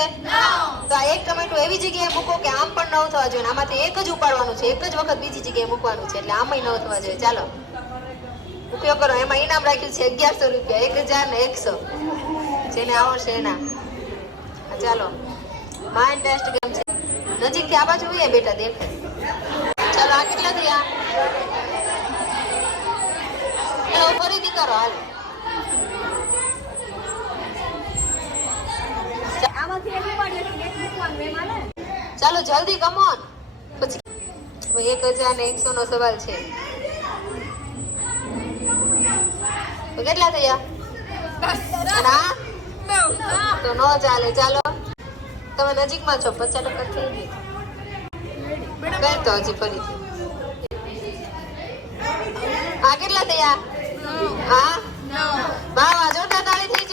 જોઈએ? તો આ એક ટમેટું એવી જગ્યાએ મૂકો કે આમ પણ 9 થવા જોઈએ. આમાંથી એક જ ઉપાડવાનું છે, એક જ વખત બીજી જગ્યાએ મૂકવાનું છે, એટલે આમાંય 9 થવા જોઈએ. ચાલો ઉપયોગ કરો. એમાં ઇનામ રાખ્યું છે 1100 રૂપિયા, 1000 ને 100, જેને આવડશે એના. ચાલો માઇન્ડ ટેસ્ટ ગેમ છે. નજીકથી આ બાજુ હોય બેટા દેખાય. ચાલો આ કેટલા થયા? ચાલો ફરીથી કરો. હાલો ચાલો જલ્દી કમોન. પછી 1100 નો સવાલ છે. તો કેટલા થયા? તો નો ચાલે. ચાલો તમે નજીકમાં છો, 50% થઈ ગયું. કઈ તો હજી ફરીથી. આ કેટલા થયા? હા વાહ વાહ, જોરદાર તાળી થઈ.